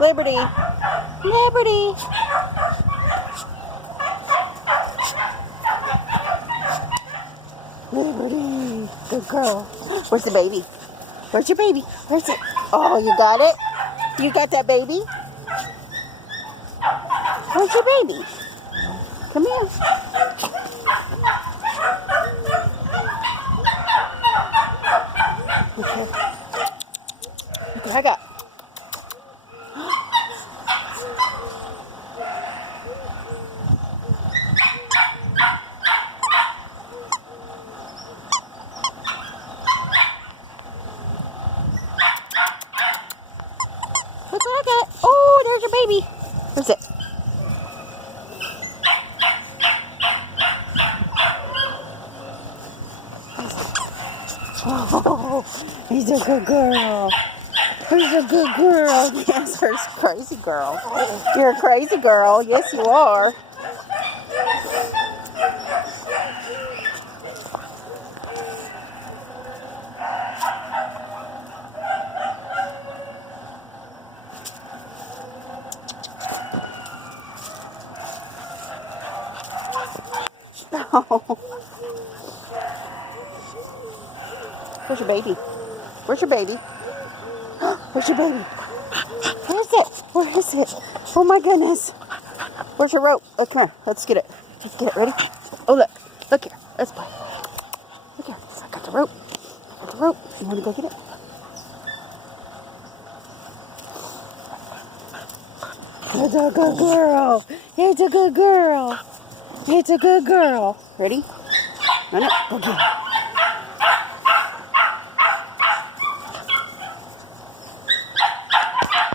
Liberty. Liberty. Liberty. Good girl. Where's the baby? Where's your baby? Where's it? Oh, you got it? You got that baby? Where's your baby? Come here. Okay. Look what I got. Look what I got. Oh, there's your baby. Where's it? Oh, he's a good girl. He's a good girl. Yes, there's a crazy girl. You're a crazy girl. Yes, you are. Oh. Where's your baby? Where's your baby? Where's your baby? Where is it? Where is it? Oh my goodness. Where's your rope? Oh, come here. Let's get it. Let's get it. Ready? Oh, look. Look here. Let's play. Look here. I got the rope. I got the rope. You want to go get it? It's a good girl. It's a good girl. It's a good girl. Ready? Run it. Go get it.